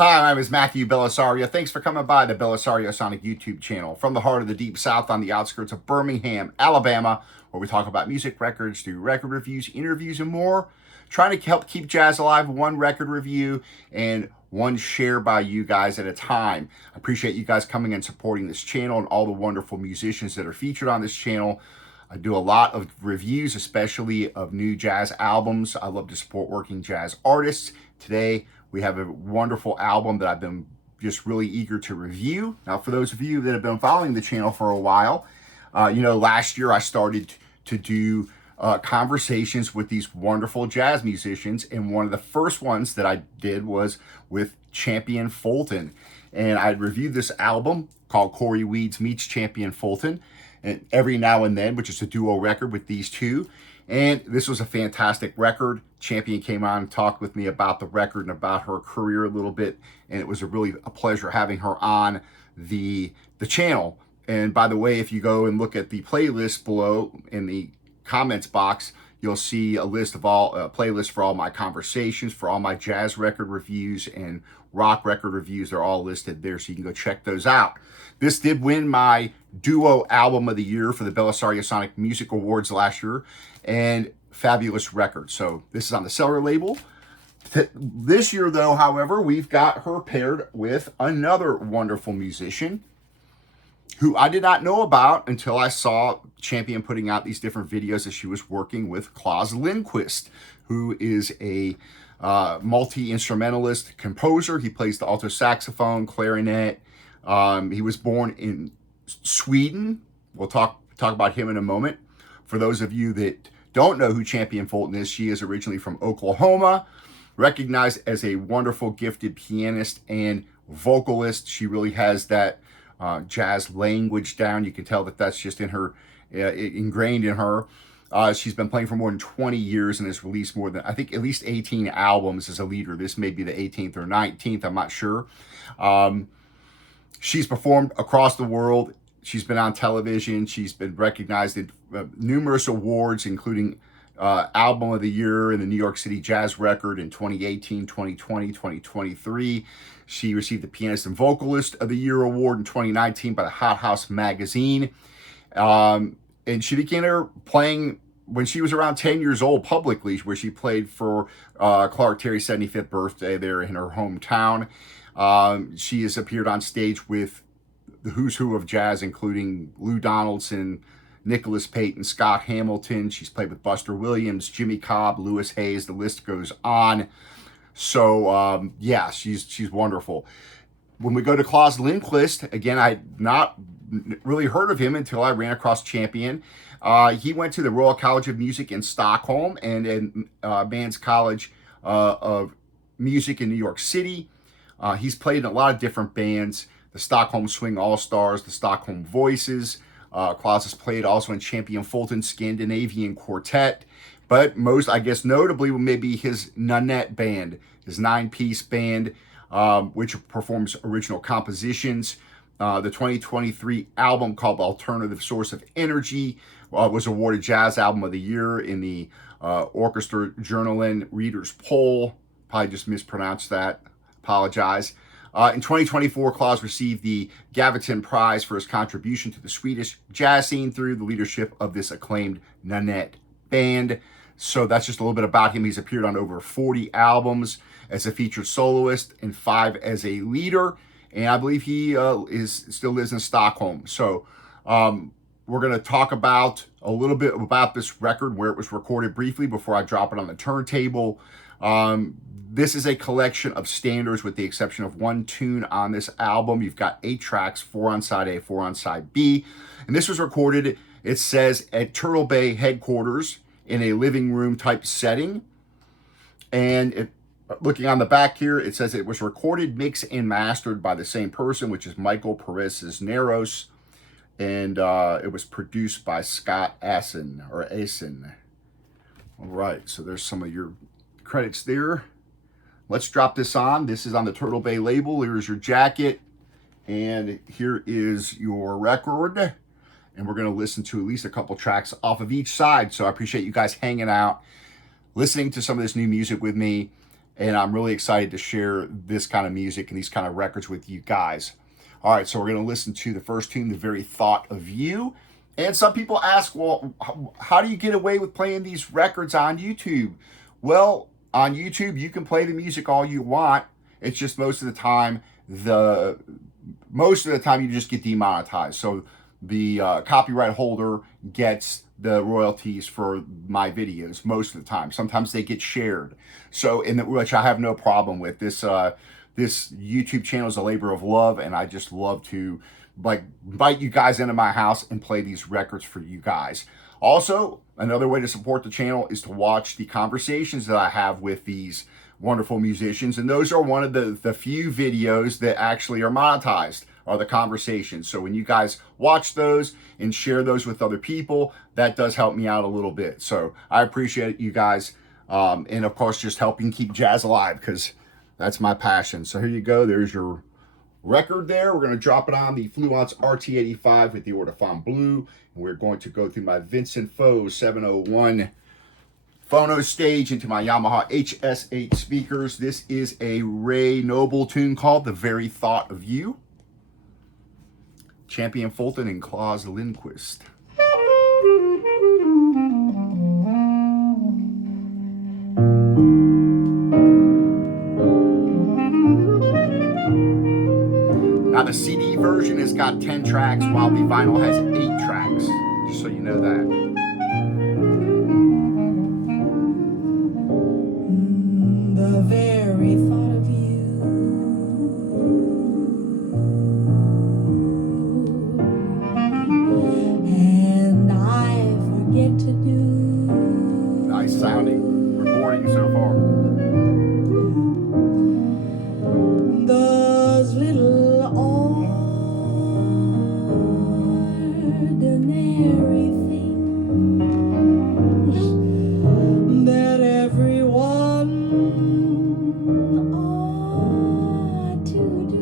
Hi, my name is Matthew Bellisario. Thanks for coming by the BellisarioSonic YouTube channel. From the heart of the Deep South on the outskirts of Birmingham, Alabama, where we talk about music, records, do record reviews, interviews, and more. Trying to help keep jazz alive, one record review and one share by you guys at a time. I appreciate you guys coming and supporting this channel and all the wonderful musicians that are featured on this channel. I do a lot of reviews, especially of new jazz albums. I love to support working jazz artists. Today, we have a wonderful album that I've been just really eager to review. Now, for those of you that have been following the channel for a while, last year I started to do conversations with these wonderful jazz musicians, and one of the first ones that I did was with Champian Fulton. And I reviewed this album called Corey Weeds Meets Champian Fulton, and Every Now and Then, which is a duo record with these two. And this was a fantastic record. Champion came on and talked with me about the record and about her career a little bit, and it was really a pleasure having her on the channel. And by the way, if you go and look at the playlist below in the comments box, you'll see a list of all playlists for all my conversations, for all my jazz record reviews and rock record reviews. They're all listed there, so you can go check those out. This did win my Duo Album of the Year for the BellisarioSonic Music Awards last year, and fabulous record. So this is on the Cellar label. This year, though, however, we've got her paired with another wonderful musician who I did not know about until I saw Champion putting out these different videos that she was working with Klas Lindquist, who is a multi-instrumentalist composer. He plays the alto saxophone, clarinet. He was born in Sweden. We'll talk about him in a moment. For those of you that don't know who Champian Fulton is, she is originally from Oklahoma, recognized as a wonderful, gifted pianist and vocalist. She really has that jazz language down. You can tell that that's just in her, ingrained in her. She's been playing for more than 20 years and has released more than, I think, at least 18 albums as a leader. This may be the 18th or 19th, I'm not sure. She's performed across the world. She's been on television. She's been recognized in numerous awards, including Album of the Year in the New York City Jazz Record in 2018, 2020, 2023. She received the Pianist and Vocalist of the Year award in 2019 by the Hot House magazine. And she began her playing when she was around 10 years old publicly, where she played for Clark Terry's 75th birthday there in her hometown. She has appeared on stage with the who's who of jazz, including Lou Donaldson, Nicholas Payton, Scott Hamilton. She's played with Buster Williams, Jimmy Cobb, Louis Hayes. The list goes on. So, yeah, she's wonderful. When we go to Klas Lindquist, again, I had not really heard of him until I ran across Champion. He went to the Royal College of Music in Stockholm and Man's College of Music in New York City. He's played in a lot of different bands, the Stockholm Swing All-Stars, the Stockholm Voices. Klas has played also in Champian Fulton's Scandinavian Quartet, but most, I guess, notably maybe his Nanette band, his 9-piece band, which performs original compositions. The 2023 album called Alternative Source of Energy was awarded Jazz Album of the Year in the Orchestra Journalin Readers Poll. Probably just mispronounced that. Apologize. In 2024, Klas received the Gaviton Prize for his contribution to the Swedish jazz scene through the leadership of this acclaimed Nanette band. So that's just a little bit about him. He's appeared on over 40 albums as a featured soloist and 5 as a leader. And I believe he still lives in Stockholm. So we're going to talk about a little bit about this record, where it was recorded briefly before I drop it on the turntable. This is a collection of standards with the exception of one tune on this album. You've got 8 tracks, 4 on side A, 4 on side B. And this was recorded, it says, at Turtle Bay headquarters in a living room type setting. And looking on the back here, it says it was recorded, mixed, and mastered by the same person, which is Michael Perez-Cisneros. And it was produced by Scott Asen. All right, so there's some of your credits there. Let's drop this on. This is on the Turtle Bay label. Here's your jacket. And here is your record. And we're going to listen to at least a couple tracks off of each side. So I appreciate you guys hanging out, listening to some of this new music with me. and I'm really excited to share this kind of music and these kind of records with you guys. All right, so we're going to listen to the first tune, The Very Thought of You. And some people ask, well, how do you get away with playing these records on YouTube? Well, on YouTube, you can play the music all you want. It's just most of the time you just get demonetized. So the copyright holder gets the royalties for my videos most of the time. Sometimes they get shared. So, which I have no problem with. This YouTube channel is a labor of love, and I just love to invite you guys into my house and play these records for you guys. Also, another way to support the channel is to watch the conversations that I have with these wonderful musicians, and those are one of the few videos that actually are monetized, are the conversations. So when you guys watch those and share those with other people, that does help me out a little bit. So I appreciate you guys, and of course just helping keep jazz alive, because that's my passion. So here you go, there's your record there. We're going to drop it on the Fluence RT85 with the Ortofon Blue, and we're going to go through my Vincent Foe 701 phono stage into my Yamaha HS8 speakers. This is a Ray Noble tune called The Very Thought of You. Champian Fulton and Klas Lindquist. Now the CD version has got 10 tracks, while the vinyl has 8 tracks, just so you know that. The very thought of you, and I forget to do. Nice sounding recording so far. Those little ordinary things that everyone ought to do.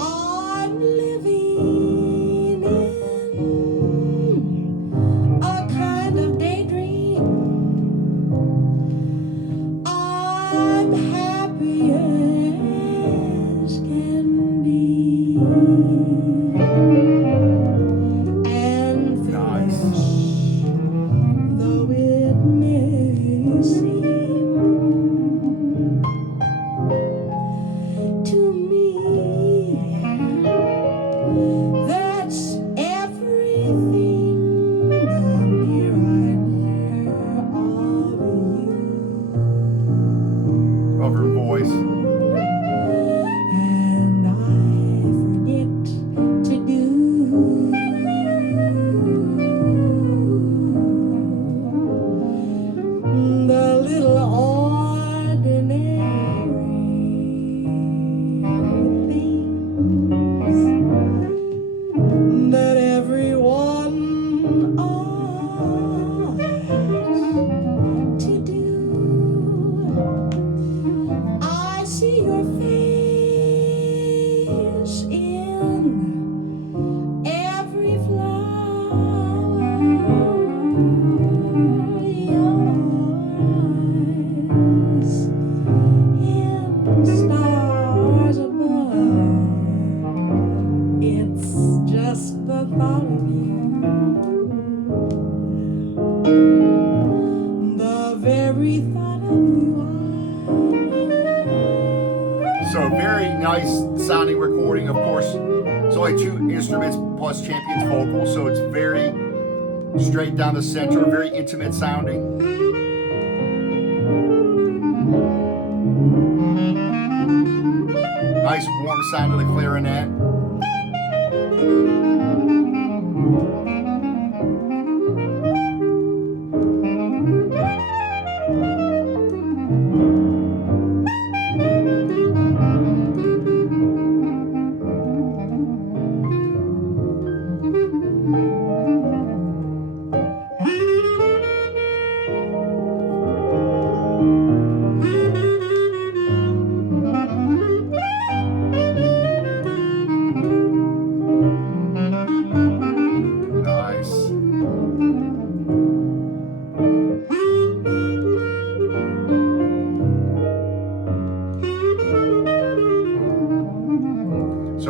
I'm living in a kind of daydream. I'm happy as can be, and foolish though it may seem to me, that's everything the mere idea of you. Love her voice. And I forget to do. The little ordinary things that everyone ought to do. I see your face in every flower, your eyes in stars above. It's just the thought of you, the very thought of you. So very nice sounding recording. Of course, it's only 2 instruments plus Champion's vocal, so it's very straight down the center, very intimate sounding. Nice warm sound of the clarinet.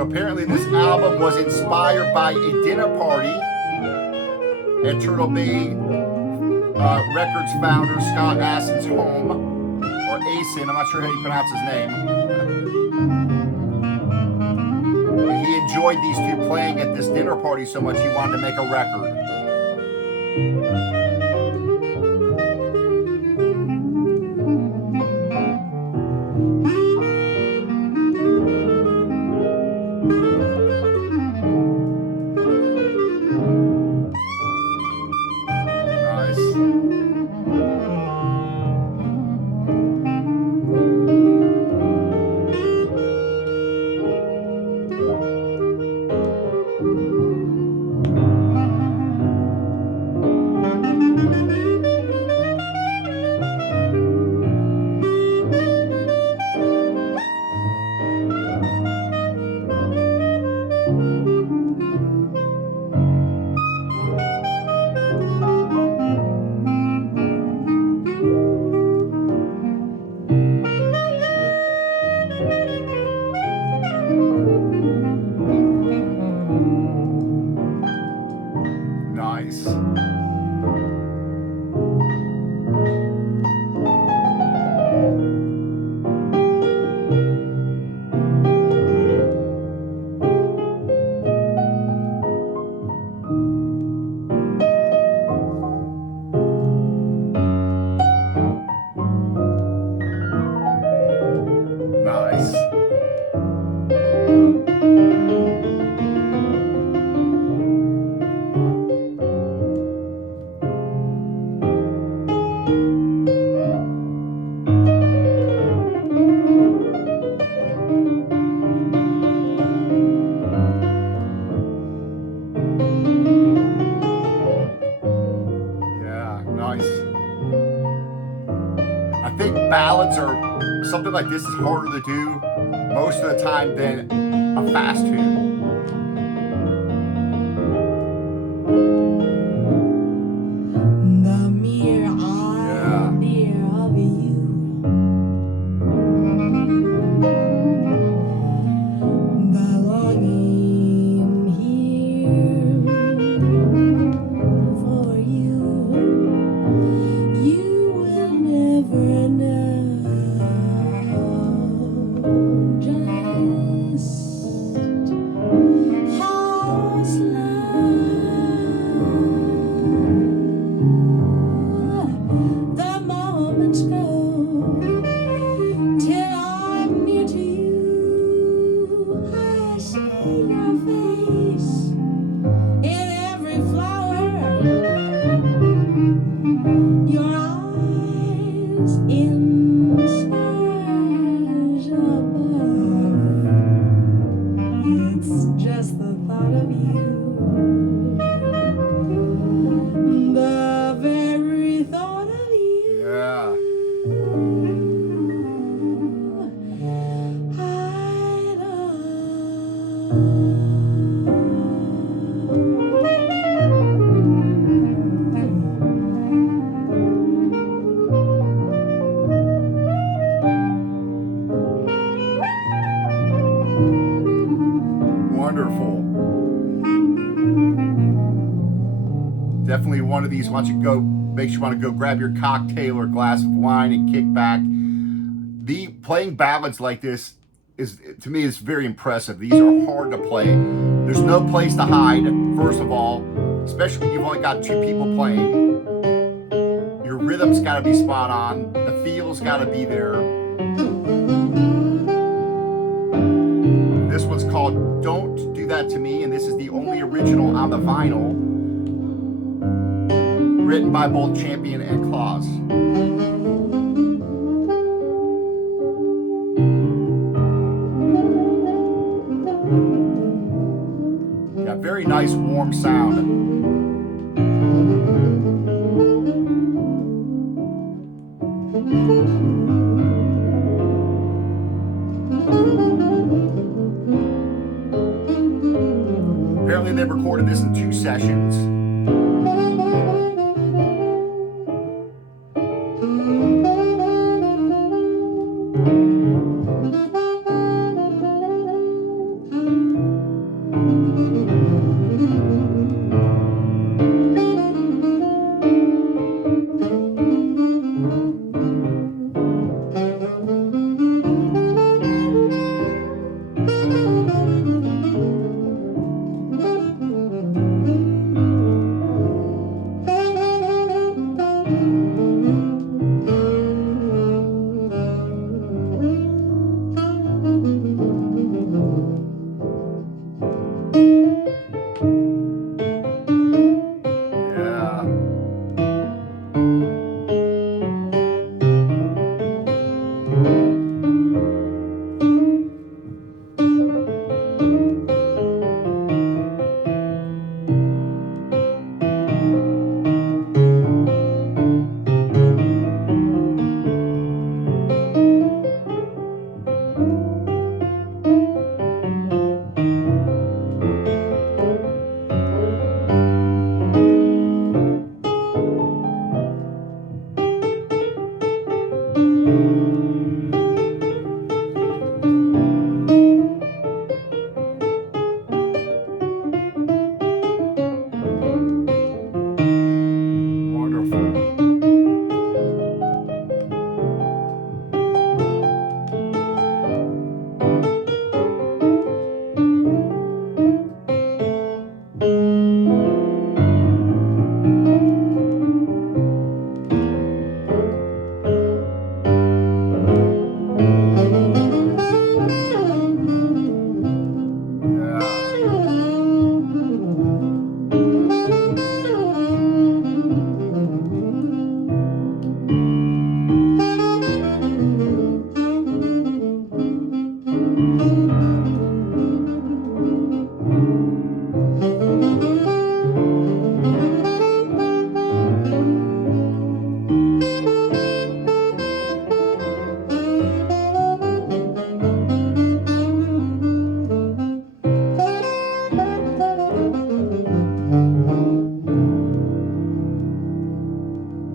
apparently this album was inspired by a dinner party at Turtle Bay Records founder Scott Assen's home, or Asen, I'm not sure how you pronounce his name. And he enjoyed these two playing at this dinner party so much he wanted to make a record. Ballads or something like this is harder to do most of the time than a fast tune. The mere idea of you, the longing here for you, you will never know. Definitely one of these, once you go, makes you want to go grab your cocktail or glass of wine and kick back. The playing ballads like this is, to me, is very impressive. These are hard to play. There's no place to hide, first of all, especially when you've only got two people playing. Your rhythm's got to be spot on. The feel's got to be there. This one's called Don't Do That To Me, and this is the only original on the vinyl, written by both Champian and Klas. Yeah, very nice warm sound. Apparently they recorded this in 2 sessions.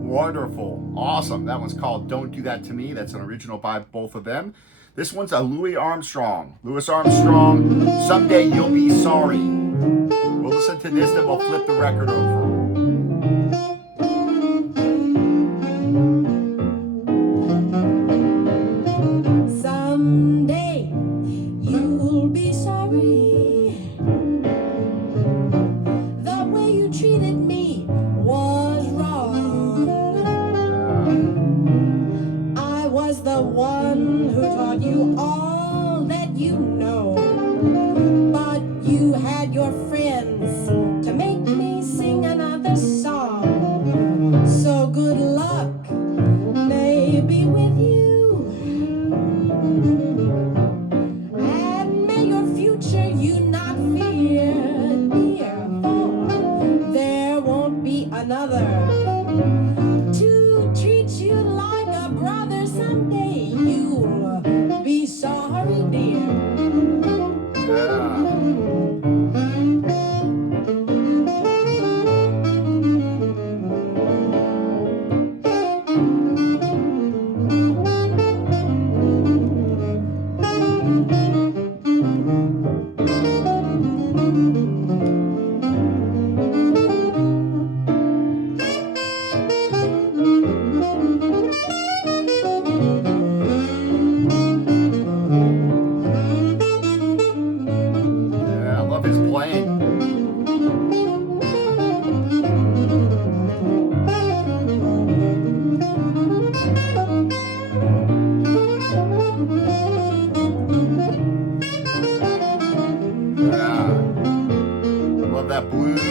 Wonderful. Awesome. That one's called Don't Do That To Me. That's an original by both of them. This one's a Louis Armstrong. Louis Armstrong, Someday You'll Be Sorry. We'll listen to this, then we'll flip the record over. Someday you'll be sorry. The way you treated me was wrong. I was the one who taught you all that you know. But you had your friends to make me sing another song. So good luck may be with you. And may your future you not fear, dear, for there won't be another to treat you like a brother. Someday you'll be sorry, dear. I love his playing. Love that blues.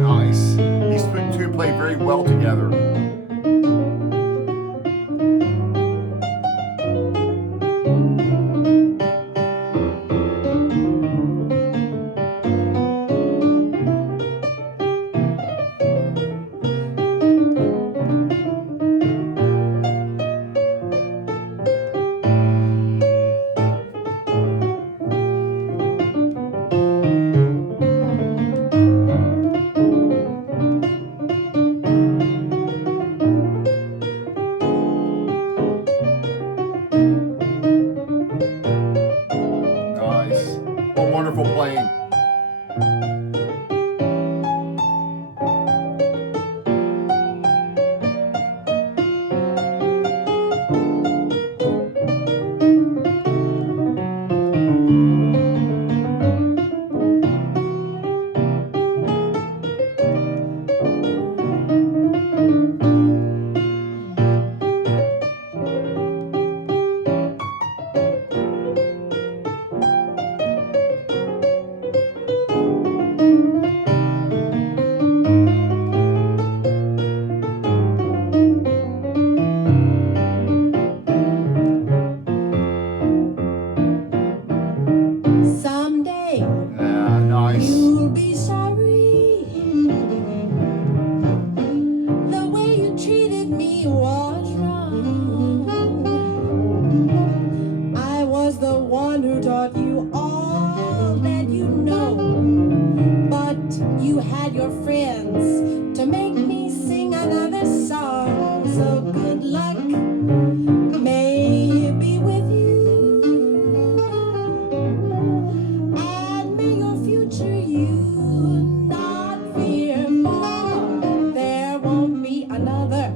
Nice. These two play very well together. be sorry. The way you treated me was wrong. I was the one who taught you all that you know, but you had your friends to make me sing another song. So good luck, may it be with you, and may your future you not fear, for there won't be another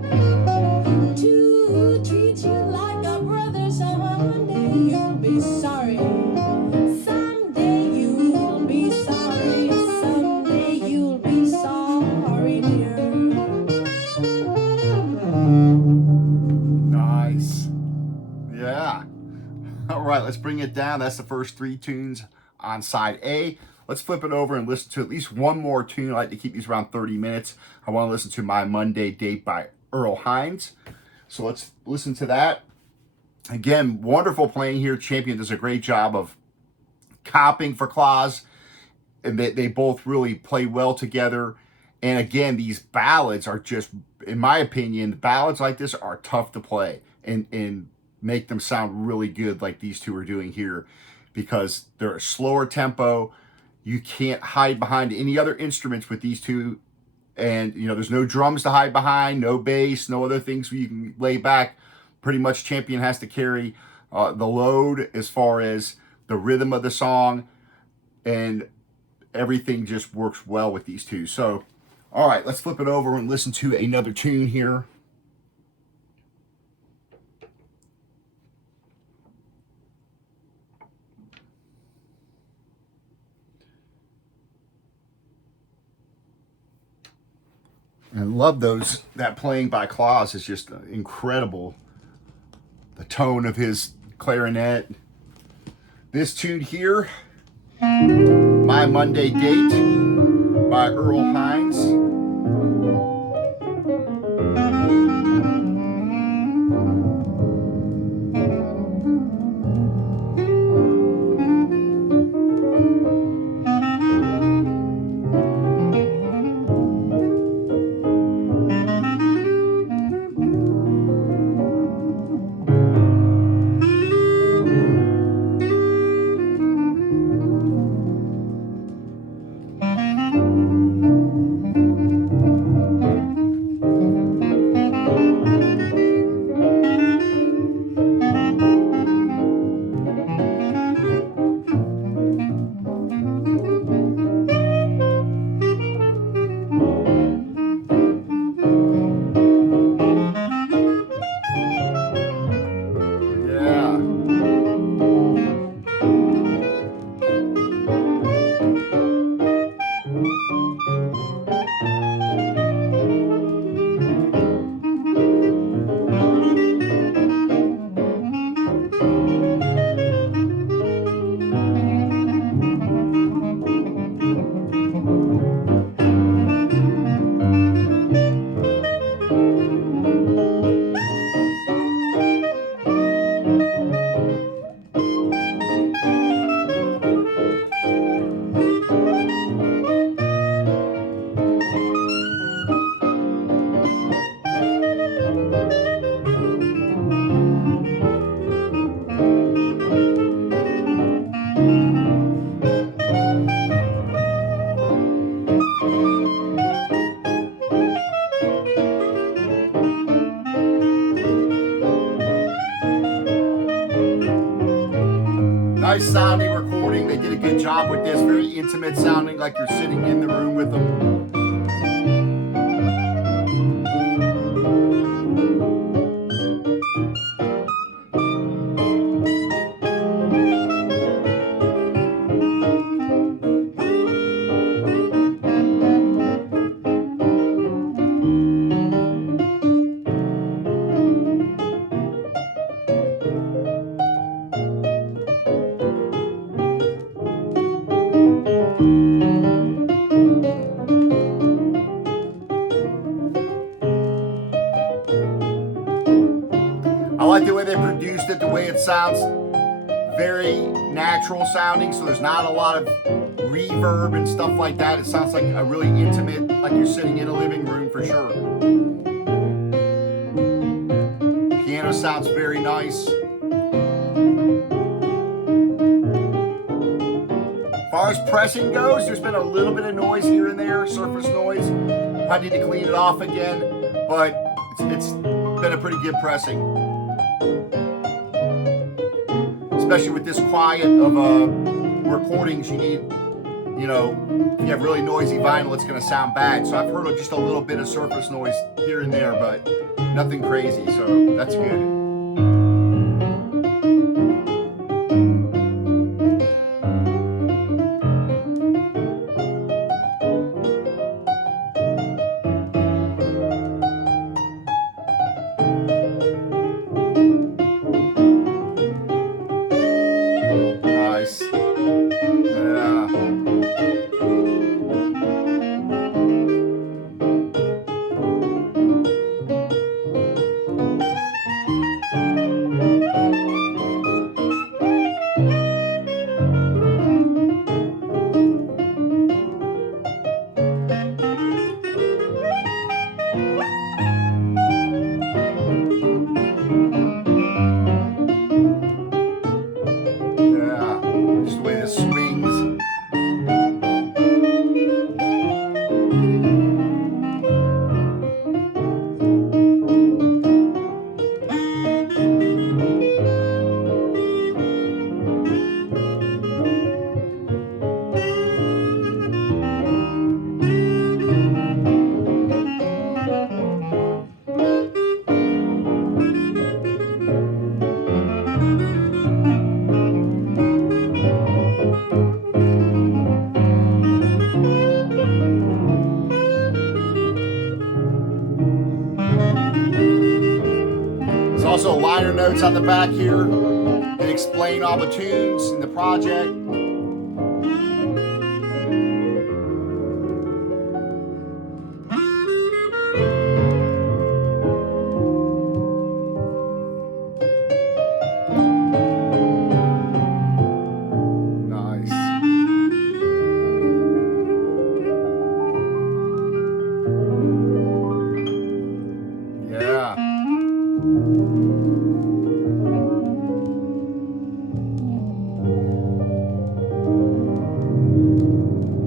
to treat you like a brother. Someday you'll be sorry. Someday you'll be sorry. Someday you'll be sorry, dear. Nice. Yeah. All right, let's bring it down. That's the first 3 tunes on side A. Let's flip it over and listen to at least one more tune. I like to keep these around 30 minutes. I want to listen to My Monday Date by Earl Hines. So let's listen to that. Again, wonderful playing here. Champion does a great job of copying for Klas, and they both really play well together. And again, these ballads are just, in my opinion, ballads like this are tough to play and make them sound really good like these two are doing here, because they're a slower tempo. You can't hide behind any other instruments with these two. And, you know, there's no drums to hide behind, no bass, no other things where you can lay back. Pretty much Champion has to carry the load as far as the rhythm of the song, and everything just works well with these two. So, all right, let's flip it over and listen to another tune here. I love that playing by Klas is just incredible. The tone of his clarinet. This tune here, My Monday Date by Earl Hines. Nice sounding recording. They did a good job with this. Very intimate sounding, like you're sitting in the room with them. I like the way they produced it, the way it sounds very natural sounding, so there's not a lot of reverb and stuff like that. It sounds like a really intimate, like you're sitting in a living room for sure. Piano sounds very nice. As far as pressing goes, there's been a little bit of noise here and there, surface noise. I need to clean it off again, but it's been a pretty good pressing. Especially with this quiet of recordings, you need, you know, if you have really noisy vinyl, it's going to sound bad. So I've heard just a little bit of surface noise here and there, but nothing crazy, so that's good. Also liner notes on the back here that explain all the tunes in the project.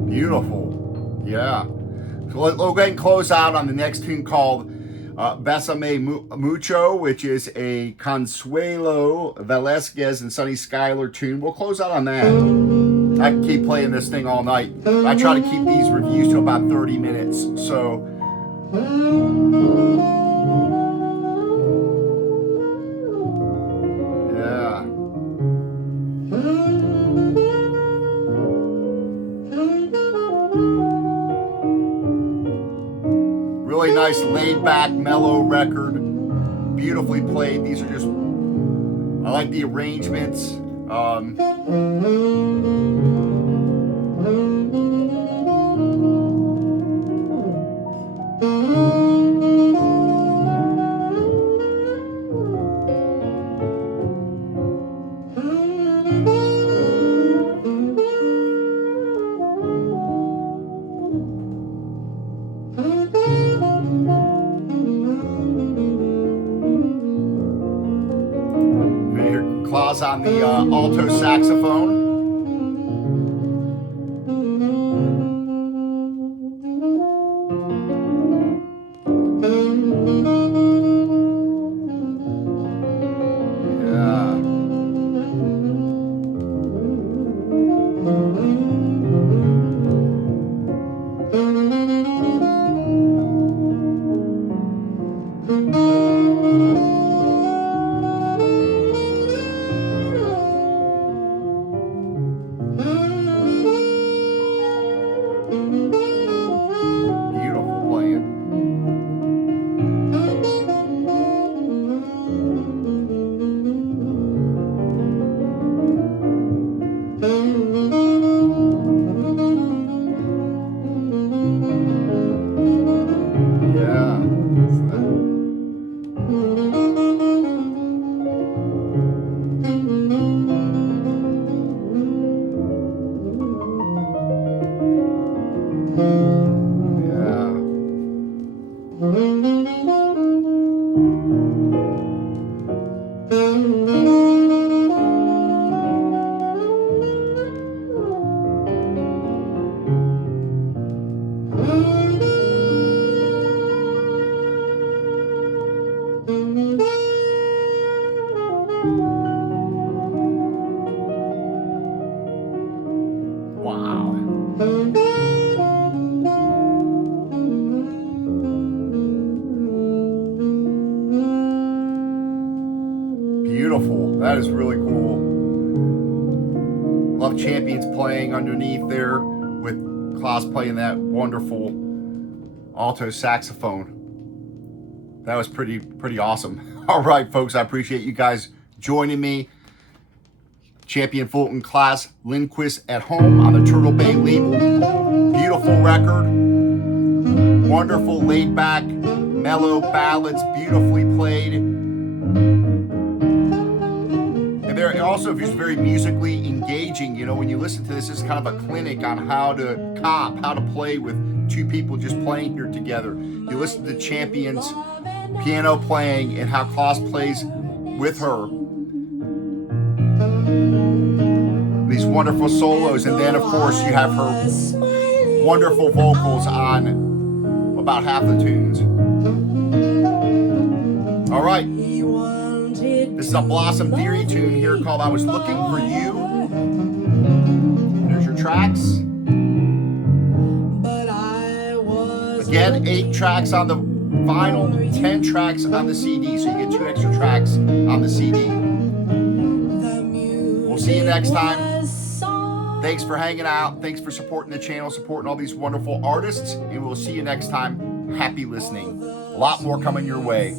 Beautiful. Yeah. So we'll go ahead and close out on the next tune called Besame Mucho, which is a Consuelo Velasquez and Sonny Schuyler tune. We'll close out on that. I can keep playing this thing all night. I try to keep these reviews to about 30 minutes. So really nice laid-back, mellow record. Beautifully played. These are just, I like the arrangements. Klas on the alto saxophone. Beautiful. That is really cool. Love Champion's playing underneath there with Klas playing that wonderful alto saxophone. That was pretty awesome. All right, folks, I appreciate you guys joining me. Champian Fulton, Klas Lindquist at home on the Turtle Bay label. Beautiful record. Wonderful, laid back, mellow ballads, beautifully played. And there also is very musically engaging. You know, when you listen to this, it's kind of a clinic on how to play with two people just playing here together. You listen to Champion's piano playing and how Klas plays with her. These wonderful solos, and then of course you have her wonderful vocals on about half the tunes. All right, this is a Blossom Theory tune here called I Was Looking for You. There's your tracks. Again, 8 tracks on the vinyl, 10 tracks on the CD, so you get 2 extra tracks on the CD. We'll see you next time. Thanks for hanging out. Thanks for supporting the channel, supporting all these wonderful artists, and we'll see you next time. Happy listening. A lot more coming your way.